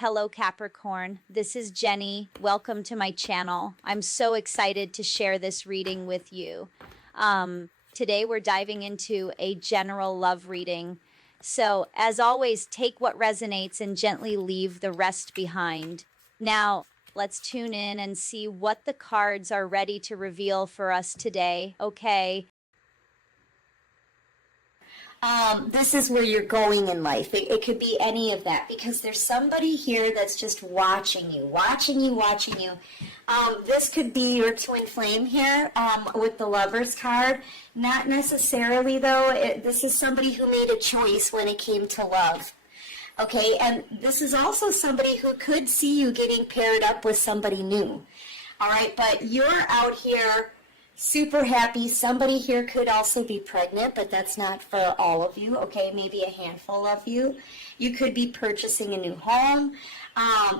Hello Capricorn, this is Jenny. Welcome to my channel. I'm so excited to share this reading with you. Today we're diving into a general love reading. So as always, take what resonates and gently leave the rest behind. Now, let's tune in and see what the cards are ready to reveal for us today. Okay. This is where you're going in life. It could be any of that because there's somebody here that's just watching you. This could be your twin flame here with the Lover's card. Not necessarily, though. This is somebody who made a choice when it came to love. Okay, and this is also somebody who could see you getting paired up with somebody new. All right, but you're out here super happy. Somebody here could also be pregnant, but that's not for all of you, okay? Maybe a handful of you. You could be purchasing a new home.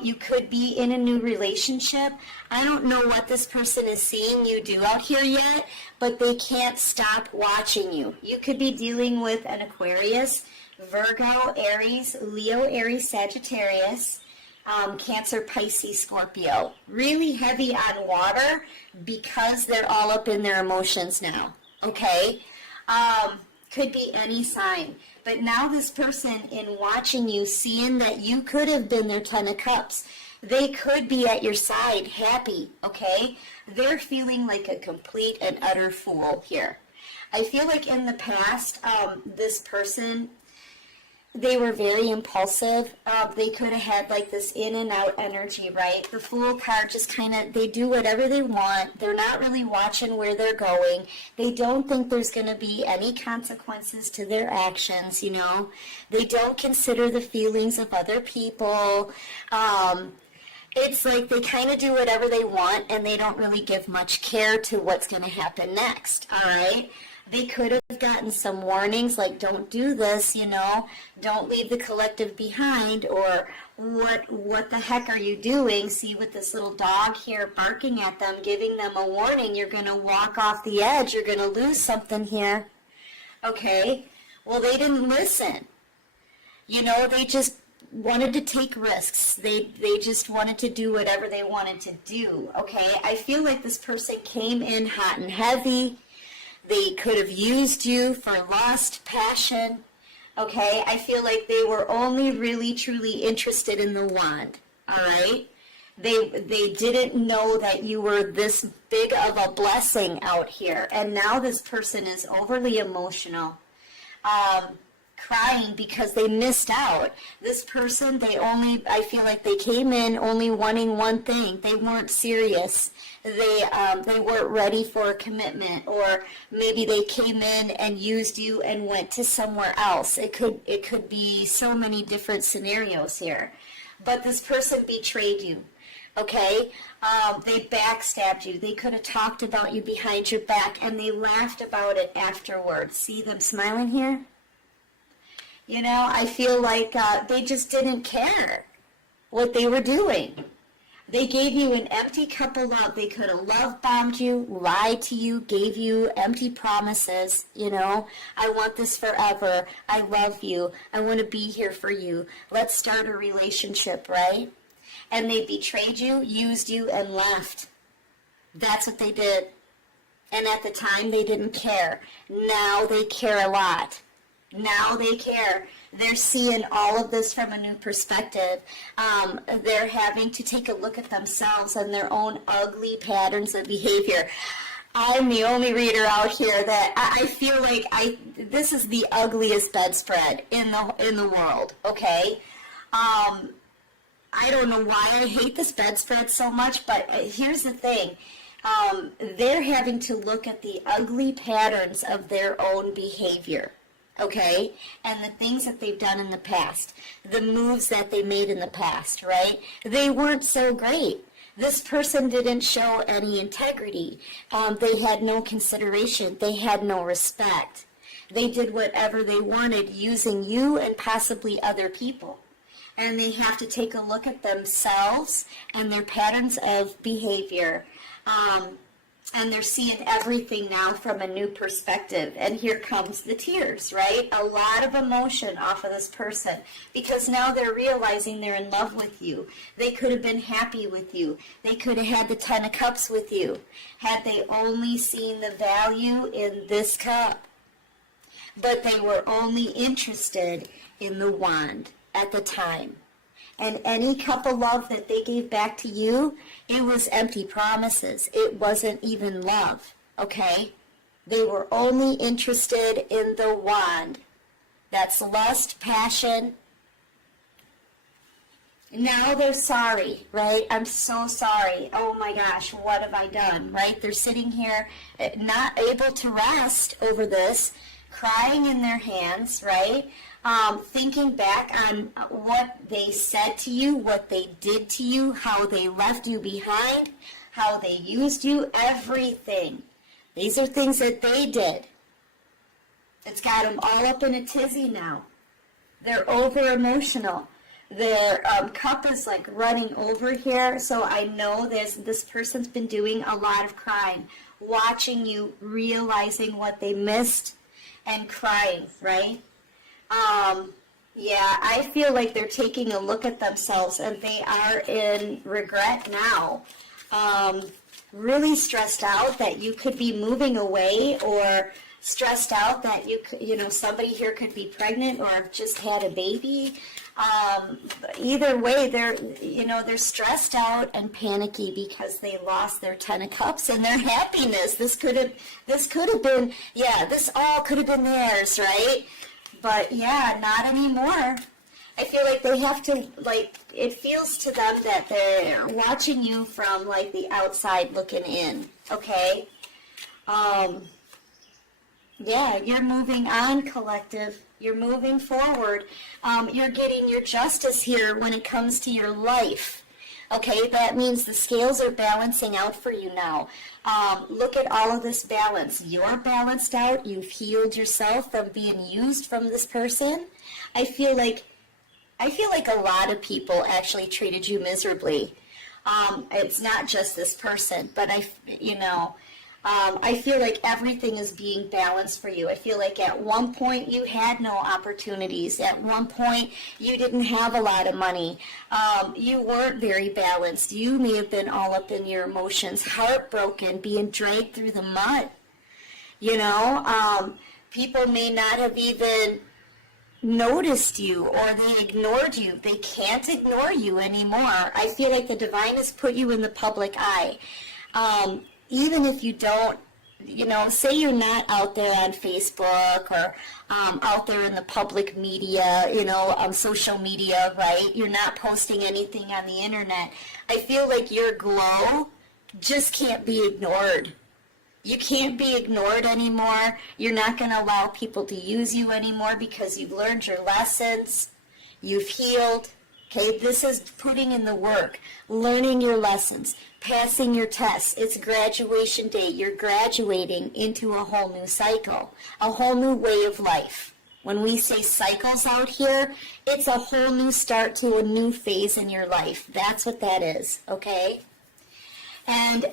You could be in a new relationship. I don't know what this person is seeing you do out here yet, but they can't stop watching you. You could be dealing with an Aquarius, Virgo, Aries, Leo, Aries, Sagittarius, Cancer, Pisces, Scorpio. Really heavy on water because they're all up in their emotions now, okay? Could be any sign. But now this person, in watching you, seeing that you could have been their Ten of Cups, they could be at your side, happy, okay? They're feeling like a complete and utter fool here. I feel like in the past, this person, they were very impulsive. They could have had like this in and out energy, right? The Fool card just kind of, they do whatever they want. They're not really watching where they're going. They don't think there's going to be any consequences to their actions, you know. They don't consider the feelings of other people. It's like they kind of do whatever they want and they don't really give much care to what's going to happen next, all right? They could have gotten some warnings like, don't do this, you know, don't leave the collective behind, or what the heck are you doing? See, with this little dog here barking at them, giving them a warning, you're going to walk off the edge, you're going to lose something here. Okay, well, they didn't listen. You know, they just wanted to take risks. They just wanted to do whatever they wanted to do, okay? I feel like this person came in hot and heavy. They could have used you for lust, passion, okay? I feel like they were only really, truly interested in the wand, all right? They didn't know that you were this big of a blessing out here, and now this person is overly emotional, crying because they missed out. This person, I feel like they came in only wanting one thing. They weren't serious. They weren't ready for a commitment, or maybe they came in and used you and went to somewhere else. It could be so many different scenarios here. But this person betrayed you, okay? They backstabbed you. They could have talked about you behind your back, and they laughed about it afterwards. See them smiling here? You know, I feel like they just didn't care what they were doing. They gave you an empty cup of love. They could have love bombed you, lied to you, gave you empty promises, you know. I want this forever. I love you. I want to be here for you. Let's start a relationship, right? And they betrayed you, used you, and left. That's what they did. And at the time, they didn't care. Now they care a lot. Now they care. They're seeing all of this from a new perspective. They're having to take a look at themselves and their own ugly patterns of behavior. I'm the only reader out here that I feel like this is the ugliest bedspread in the world, okay? I don't know why I hate this bedspread so much, but here's the thing. They're having to look at the ugly patterns of their own behavior. Okay, and the things that they've done in the past, the moves that they made in the past, right? They weren't so great. This person didn't show any integrity. They had no consideration. They had no respect. They did whatever they wanted using you and possibly other people. And they have to take a look at themselves and their patterns of behavior. And they're seeing everything now from a new perspective. And here comes the tears, right? A lot of emotion off of this person because now they're realizing they're in love with you. They could have been happy with you. They could have had the Ten of Cups with you had they only seen the value in this cup. But they were only interested in the wand at the time. And any cup of love that they gave back to you, it was empty promises. It wasn't even love, okay? They were only interested in the wand. That's lust, passion. Now they're sorry, right? I'm so sorry. Oh my gosh, what have I done, right? They're sitting here not able to rest over this, crying in their hands, right? Thinking back on what they said to you, what they did to you, how they left you behind, how they used you, everything. These are things that they did. It's got them all up in a tizzy now. They're over emotional. Their cup is like running over here, so I know this person's been doing a lot of crying, watching you, realizing what they missed, and crying, right? Yeah, I feel like they're taking a look at themselves and they are in regret now. Really stressed out that you could be moving away, or stressed out that somebody here could be pregnant or have just had a baby. Either way, they're stressed out and panicky because they lost their Ten of Cups and their happiness. This all could have been theirs, right? But yeah, not anymore. I feel like they have to, it feels to them that they're watching you from, the outside looking in, okay? Yeah, you're moving on, collective. You're moving forward. You're getting your justice here when it comes to your life. Okay, that means the scales are balancing out for you now. Look at all of this balance. You're balanced out. You've healed yourself from being used from this person. I feel like a lot of people actually treated you miserably. It's not just this person, but I feel like everything is being balanced for you. I feel like at one point you had no opportunities. At one point you didn't have a lot of money. You weren't very balanced. You may have been all up in your emotions, heartbroken, being dragged through the mud. People may not have even noticed you, or they ignored you. They can't ignore you anymore. I feel like the divine has put you in the public eye. Even if you don't, say you're not out there on Facebook or out there in the public media, on social media, right? You're not posting anything on the internet. I feel like your glow just can't be ignored. You can't be ignored anymore. You're not going to allow people to use you anymore because you've learned your lessons. You've healed. Okay, this is putting in the work, learning your lessons, passing your tests. It's graduation day. You're graduating into a whole new cycle, a whole new way of life. When we say cycles out here, it's a whole new start to a new phase in your life. That's what that is, okay? And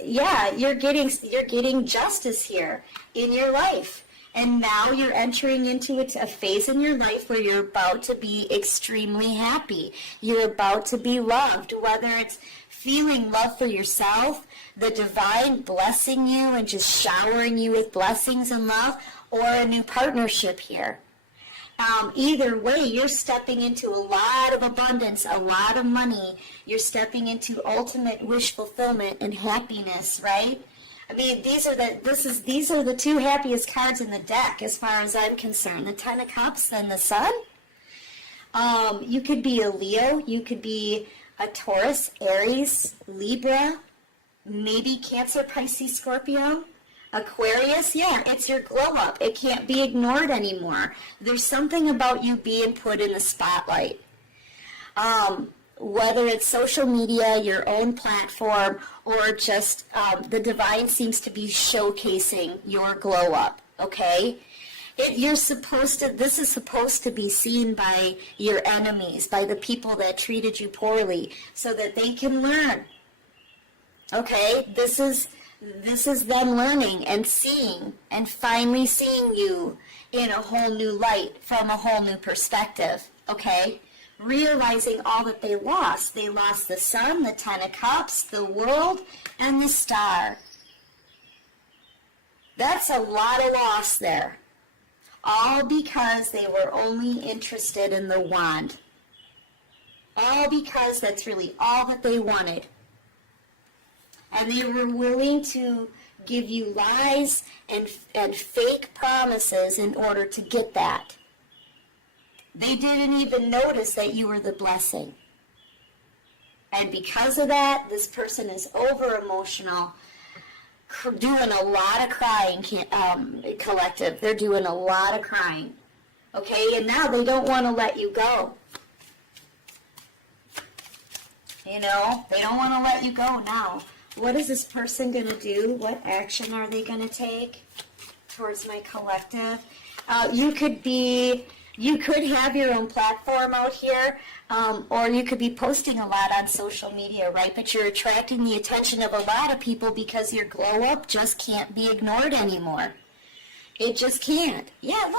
you're getting justice here in your life. And now you're entering into a phase in your life where you're about to be extremely happy. You're about to be loved, whether it's feeling love for yourself, the divine blessing you and just showering you with blessings and love, or a new partnership here. Either way, you're stepping into a lot of abundance, a lot of money. You're stepping into ultimate wish fulfillment and happiness, right? I mean, these are the two happiest cards in the deck as far as I'm concerned. The Ten of Cups and the Sun. You could be a Leo. You could be a Taurus, Aries, Libra, maybe Cancer, Pisces, Scorpio. Aquarius, yeah, it's your glow up. It can't be ignored anymore. There's something about you being put in the spotlight. Whether it's social media, your own platform, or just the divine seems to be showcasing your glow up, okay? This is supposed to be seen by your enemies, by the people that treated you poorly, so that they can learn. Okay, this is This is them learning and seeing and finally seeing you in a whole new light from a whole new perspective, okay? Realizing all that they lost. They lost the sun, the Ten of Cups, the world, and the star. That's a lot of loss there. All because they were only interested in the wand. All because that's really all that they wanted. And they were willing to give you lies and fake promises in order to get that. They didn't even notice that you were the blessing. And because of that, this person is over-emotional, doing a lot of crying, collective. They're doing a lot of crying. Okay, and now they don't want to let you go. You know, they don't want to let you go now. What is this person going to do? What action are they going to take towards my collective? You could have your own platform out here, or you could be posting a lot on social media, right? But you're attracting the attention of a lot of people because your glow up just can't be ignored anymore. It just can't. Yeah,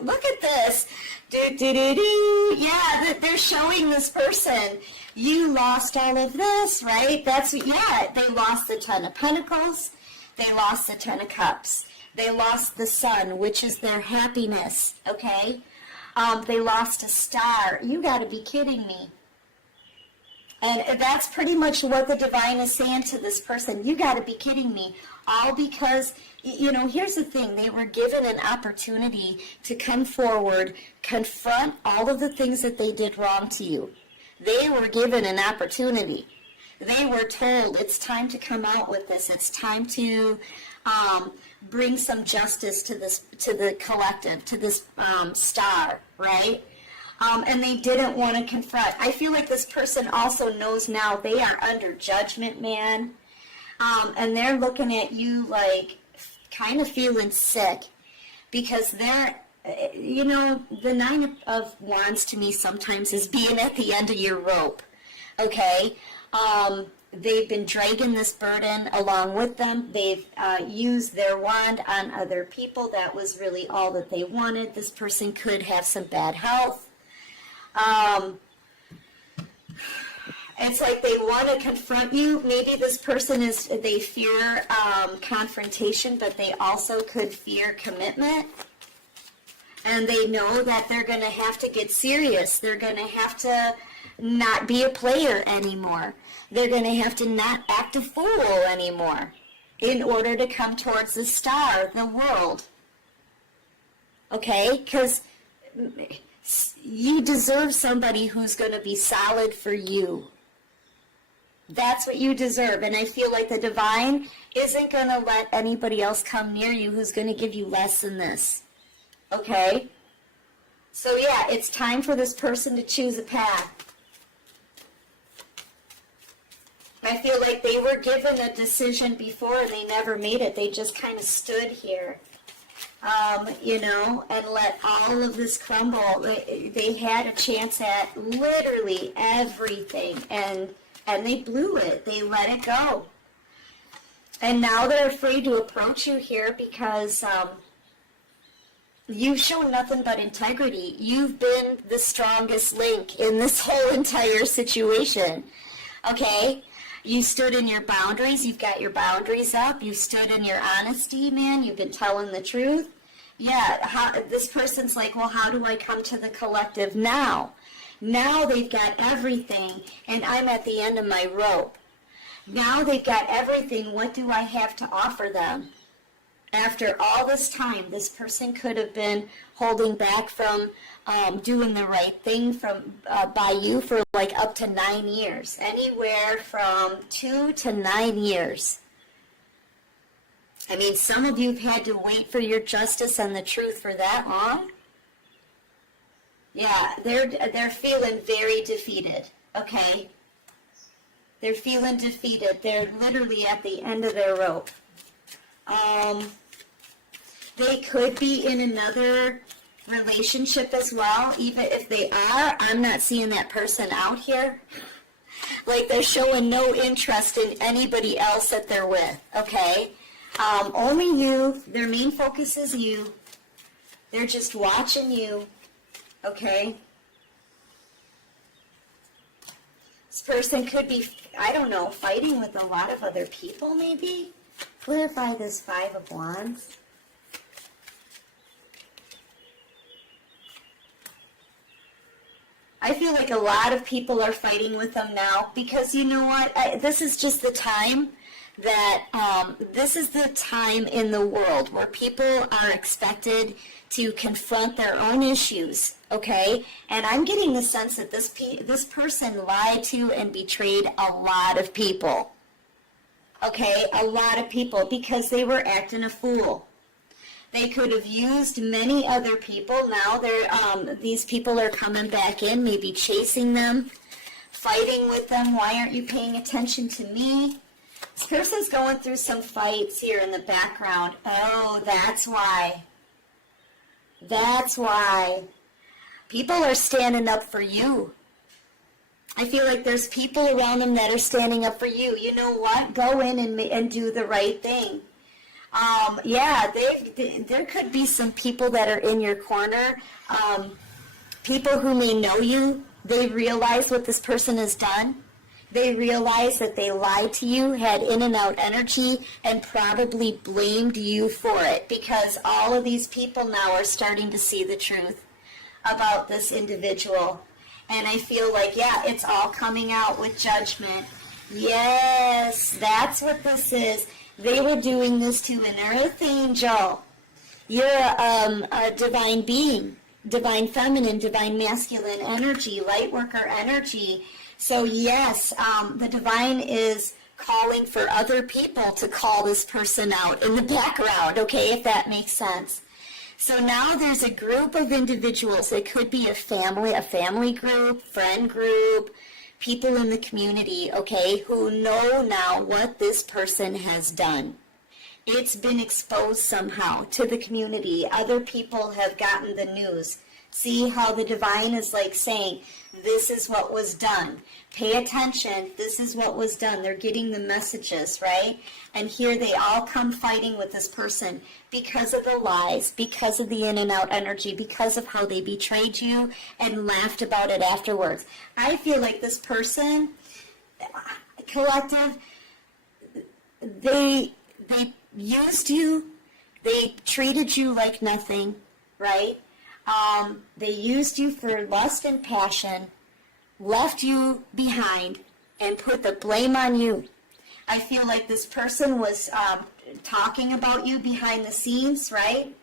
look at this. Yeah, they're showing this person. You lost all of this, right? They lost the Ten of Pentacles. They lost the Ten of Cups. They lost the sun, which is their happiness, okay? They lost a star. You got to be kidding me. And that's pretty much what the divine is saying to this person. You got to be kidding me. All because, you know, here's the thing. They were given an opportunity to come forward, confront all of the things that they did wrong to you. They were given an opportunity. They were told, it's time to come out with this. It's time to bring some justice to the collective, to this star, right? And they didn't want to confront. I feel like this person also knows now they are under judgment, man. And they're looking at you like kind of feeling sick because they're, you know, the Nine of Wands to me sometimes is being at the end of your rope, okay? They've been dragging this burden along with them. They've used their wand on other people. That was really all that they wanted. This person could have some bad health. It's like they want to confront you. Maybe this person they fear confrontation, but they also could fear commitment. And they know that they're going to have to get serious. They're going to have to not be a player anymore. They're going to have to not act a fool anymore in order to come towards the star, the world. Okay? Because you deserve somebody who's going to be solid for you. That's what you deserve. And I feel like the divine isn't going to let anybody else come near you who's going to give you less than this. Okay? So yeah, it's time for this person to choose a path. I feel like they were given a decision before and they never made it. They just kind of stood here, you know, and let all of this crumble. They had a chance at literally everything, and they blew it. They let it go. And now they're afraid to approach you here because you've shown nothing but integrity. You've been the strongest link in this whole entire situation, okay? You stood in your boundaries. You've got your boundaries up. You stood in your honesty, man. You've been telling the truth. Yeah, this person's like, well, how do I come to the collective now? Now they've got everything, and I'm at the end of my rope. Now they've got everything. What do I have to offer them? After all this time, this person could have been holding back from doing the right thing by you for like up to 9 years. Anywhere from 2 to 9 years. I mean, some of you have had to wait for your justice and the truth for that long. Yeah, they're feeling very defeated, okay? They're feeling defeated. They're literally at the end of their rope. They could be in another relationship as well. Even if they are, I'm not seeing that person out here. Like they're showing no interest in anybody else that they're with, okay? Only you. Their main focus is you. They're just watching you, okay? This person could be, I don't know, fighting with a lot of other people maybe? Clarify this Five of Wands. I feel like a lot of people are fighting with them now because you know what? This is just the time that, this is the time in the world where people are expected to confront their own issues, okay? And I'm getting the sense that this person lied to and betrayed a lot of people, okay? A lot of people because they were acting a fool. They could have used many other people. Now these people are coming back in, maybe chasing them, fighting with them. Why aren't you paying attention to me? This person's going through some fights here in the background. Oh, that's why. That's why. People are standing up for you. I feel like there's people around them that are standing up for you. You know what? Go in and do the right thing. Yeah, there could be some people that are in your corner. People who may know you, they realize what this person has done. They realize that they lied to you, had in and out energy, and probably blamed you for it because all of these people now are starting to see the truth about this individual. And I feel like, yeah, it's all coming out with judgment. Yes, that's what this is. They were doing this to an earth angel. You're a divine being, divine feminine, divine masculine energy, light worker energy. So yes, the divine is calling for other people to call this person out in the background, okay, if that makes sense. So now there's a group of individuals. It could be a family group, friend group, people in the community, okay, who know now what this person has done. It's been exposed somehow to the community. Other people have gotten the news. See how the divine is like saying, this is what was done. Pay attention. This is what was done. They're getting the messages, right? And here they all come fighting with this person because of the lies, because of the in and out energy, because of how they betrayed you and laughed about it afterwards. I feel like this person, collective, they used you. They treated you like nothing, right? They used you for lust and passion, left you behind, and put the blame on you. I feel like this person was talking about you behind the scenes, right?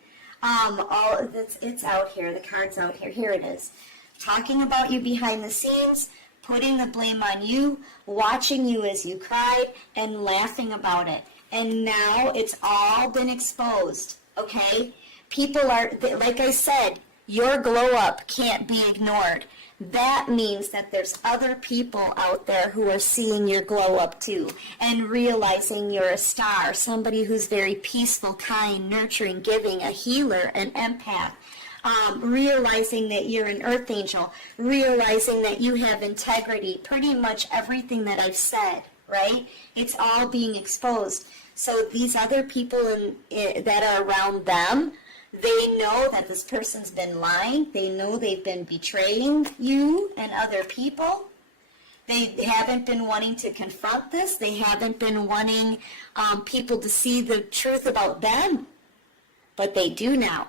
It's out here. The card's out here. Here it is. Talking about you behind the scenes, putting the blame on you, watching you as you cried, and laughing about it. And now it's all been exposed, okay? People are, like I said, your glow up can't be ignored. That means that there's other people out there who are seeing your glow up too and realizing you're a star, somebody who's very peaceful, kind, nurturing, giving, a healer, an empath. Realizing that you're an earth angel, realizing that you have integrity, pretty much everything that I've said, right? It's all being exposed. So these other people that are around them, they know that this person's been lying. They know they've been betraying you and other people. They haven't been wanting to confront this. They haven't been wanting people to see the truth about them. But they do now.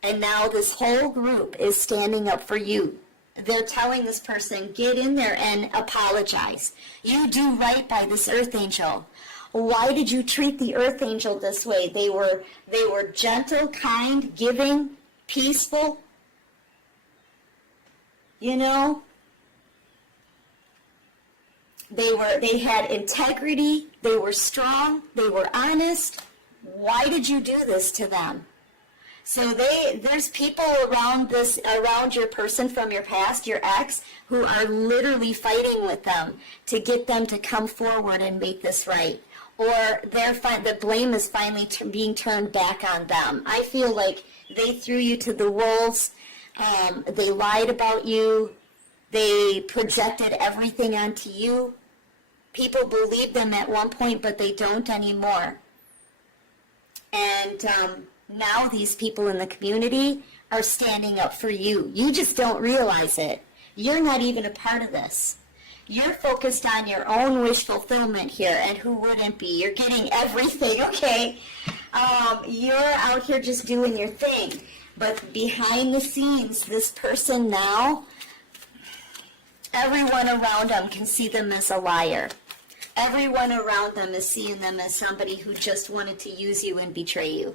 And now this whole group is standing up for you. They're telling this person, get in there and apologize. You do right by this earth angel. Why did you treat the earth angel this way? They were gentle, kind, giving, peaceful. You know? They had integrity, they were strong, they were honest. Why did you do this to them? So there's people around your person from your past, your ex, who are literally fighting with them to get them to come forward and make this right. Or the blame is finally being turned back on them. I feel like they threw you to the wolves. They lied about you. They projected everything onto you. People believed them at one point, but they don't anymore. And now these people in the community are standing up for you. You just don't realize it. You're not even a part of this. You're focused on your own wish fulfillment here, and who wouldn't be? You're getting everything, okay? You're out here just doing your thing. But behind the scenes, this person now, everyone around them can see them as a liar. Everyone around them is seeing them as somebody who just wanted to use you and betray you.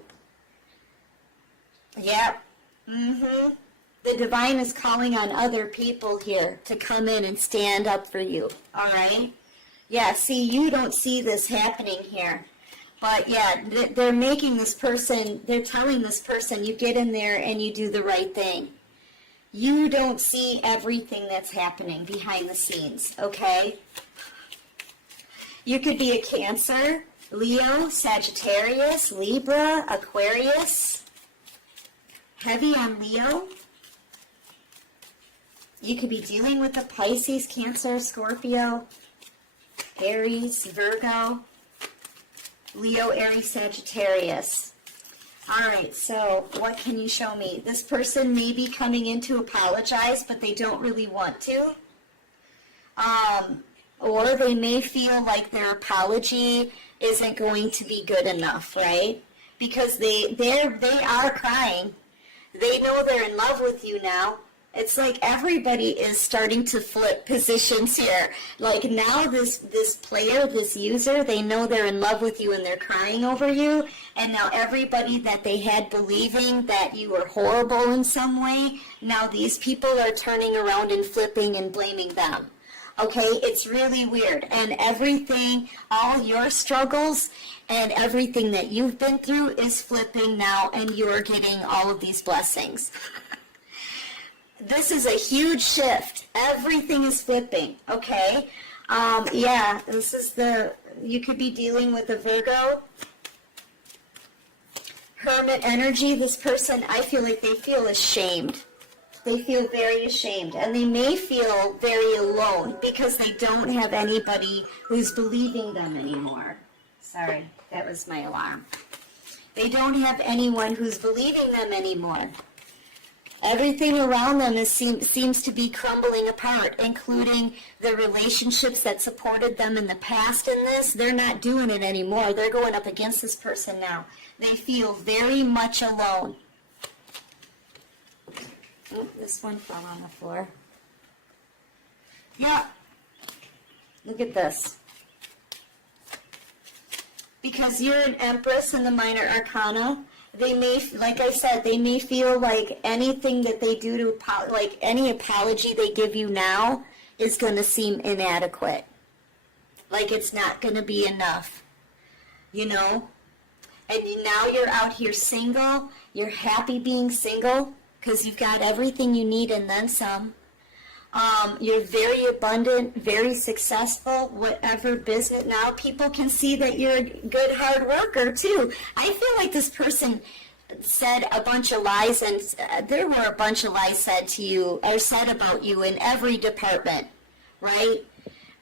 Yep. The divine is calling on other people here to come in and stand up for you. All right? Yeah, see, you don't see this happening here. But yeah, they're making this person, they're telling this person, you get in there and you do the right thing. You don't see everything that's happening behind the scenes, okay? You could be a Cancer, Leo, Sagittarius, Libra, Aquarius. Heavy on Leo. You could be dealing with a Pisces, Cancer, Scorpio, Aries, Virgo, Leo, Aries, Sagittarius. All right, so what can you show me? This person may be coming in to apologize, but they don't really want to. Or they may feel like their apology isn't going to be good enough, right? Because they are crying. They know they're in love with you now. It's like everybody is starting to flip positions here. Like now this player, this user, they know they're in love with you and they're crying over you. And now everybody that they had believing that you were horrible in some way, now these people are turning around and flipping and blaming them. Okay, it's really weird. And everything, all your struggles and everything that you've been through is flipping now, and you're getting all of these blessings. This is a huge shift. Everything is flipping, okay? Yeah, this is you could be dealing with a Virgo. Hermit energy, this person, I feel like they feel ashamed. They feel very ashamed, and they may feel very alone because they don't have anybody who's believing them anymore. Sorry, that was my alarm. They don't have anyone who's believing them anymore. Everything around them seems to be crumbling apart, including the relationships that supported them in the past in this. They're not doing it anymore. They're going up against this person now. They feel very much alone. Oh, this one fell on the floor. Yeah. Look at this. Because you're an Empress in the Minor Arcana, they may, like I said, they may feel like anything that they do to, like any apology they give you now is going to seem inadequate. Like it's not going to be enough, you know? And now you're out here single, you're happy being single because you've got everything you need and then some. You're very abundant, very successful, whatever business. Now people can see that you're a good hard worker too. I feel like this person said a bunch of lies, and there were a bunch of lies said to you or said about you in every department, right?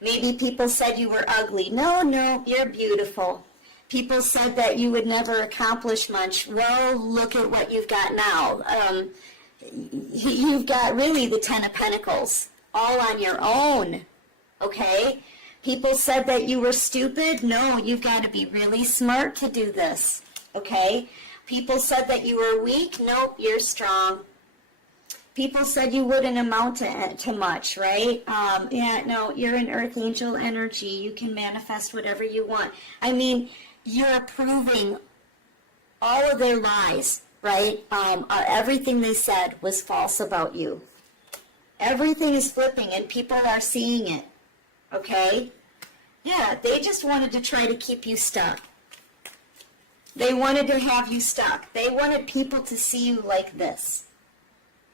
Maybe people said you were ugly. No, you're beautiful. People said that you would never accomplish much. Well, look at what you've got now. You've got really the Ten of Pentacles all on your own, okay? People said that you were stupid. No, you've got to be really smart to do this, okay? People said that you were weak. Nope, you're strong. People said you wouldn't amount to much, right? Yeah, no, you're an Earth Angel energy. You can manifest whatever you want. I mean, you're proving all of their lies, right? Everything they said was false about you. Everything is flipping and people are seeing it, okay? Yeah, they just wanted to try to keep you stuck. They wanted to have you stuck. They wanted people to see you like this.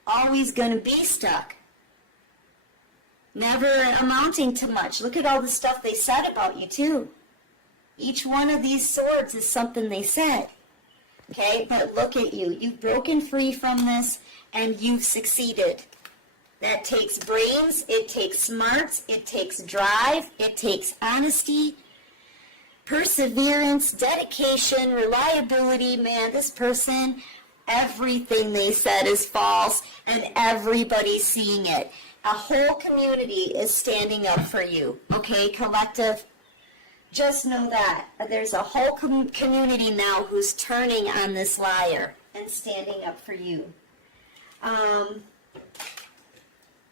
Always going to be stuck. Never amounting to much. Look at all the stuff they said about you too. Each one of these swords is something they said. Okay, but look at you. You've broken free from this and you've succeeded. That takes brains, it takes smarts, it takes drive, it takes honesty, perseverance, dedication, reliability. Man, this person, everything they said is false, and everybody's seeing it. A whole community is standing up for you, okay, collective? Just know that. There's a whole community now who's turning on this liar and standing up for you.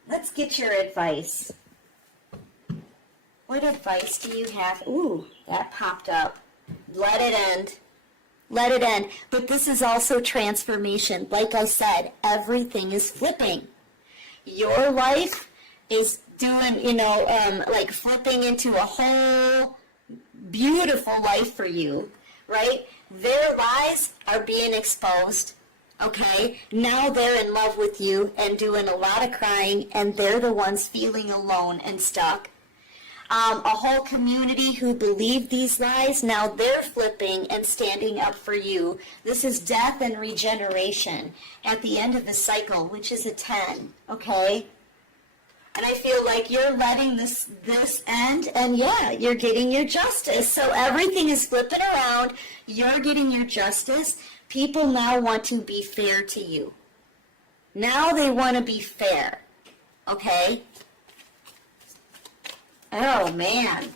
Let's get your advice. What advice do you have? Ooh, that popped up. Let it end. Let it end. But this is also transformation. Like I said, everything is flipping. Your life is doing, like flipping into a whole beautiful life for you, right? Their lies are being exposed. Okay, now they're in love with you and doing a lot of crying, and they're the ones feeling alone and stuck. A whole community who believe these lies, now they're flipping and standing up for you. This is death and regeneration at the end of the cycle, which is a 10, okay? And I feel like you're letting this end, and yeah, you're getting your justice. So everything is flipping around. You're getting your justice. People now want to be fair to you. Now they want to be fair, okay? Oh, man.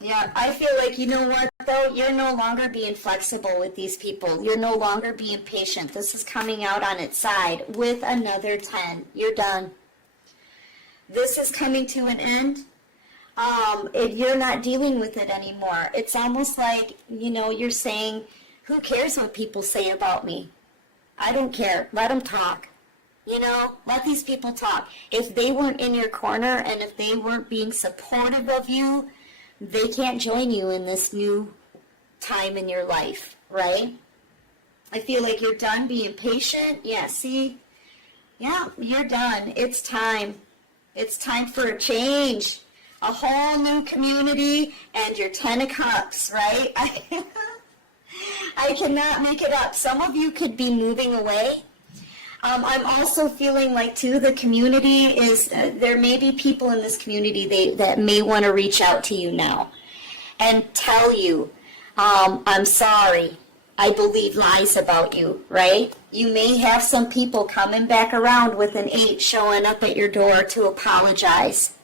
Yeah, I feel like, you know what, though? You're no longer being flexible with these people. You're no longer being patient. This is coming out on its side with another 10. You're done. This is coming to an end. You're not dealing with it anymore. It's almost like, you're saying, who cares what people say about me? I don't care. Let them talk. Let these people talk. If they weren't in your corner and if they weren't being supportive of you, they can't join you in this new time in your life, right? I feel like you're done being patient. Yeah, see? Yeah, you're done. It's time. It's time for a change. A whole new community and your 10 of Cups, right? I cannot make it up. Some of you could be moving away. I'm also feeling like, too, the community is, there may be people in this community that may want to reach out to you now and tell you, I'm sorry, I believe lies about you, right? You may have some people coming back around with an 8 showing up at your door to apologize.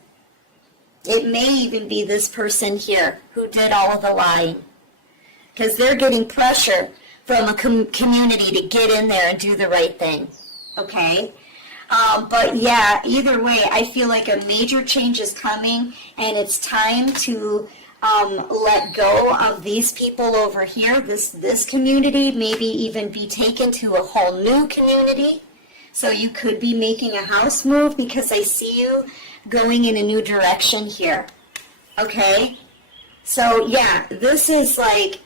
It may even be this person here who did all of the lying, because they're getting pressure from a community to get in there and do the right thing, okay? But yeah, either way, I feel like a major change is coming, and it's time to let go of these people over here, this community, maybe even be taken to a whole new community. So you could be making a house move, because I see you going in a new direction here, okay? So yeah, this is like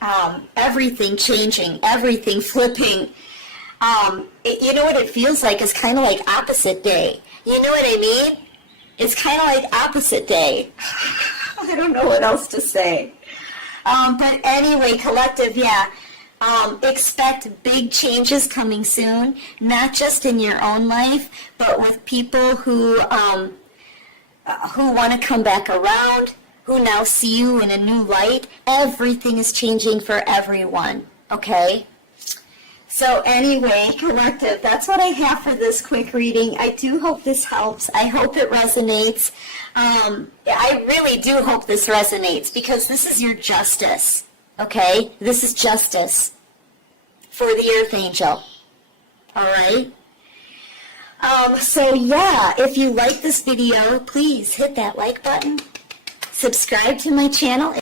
everything changing, everything flipping. You know what it feels like? It's kind of like opposite day. You know what I mean? It's kind of like opposite day. I don't know what else to say. But anyway, collective, yeah. Expect big changes coming soon, not just in your own life, but with people who want to come back around, who now see you in a new light. Everything is changing for everyone, okay? So anyway, collective, that's what I have for this quick reading. I do hope this helps. I hope it resonates. I really do hope this resonates, because this is your justice, okay? This is justice for the Earth Angel, all right? So yeah, if you like this video, please hit that like button, subscribe to my channel.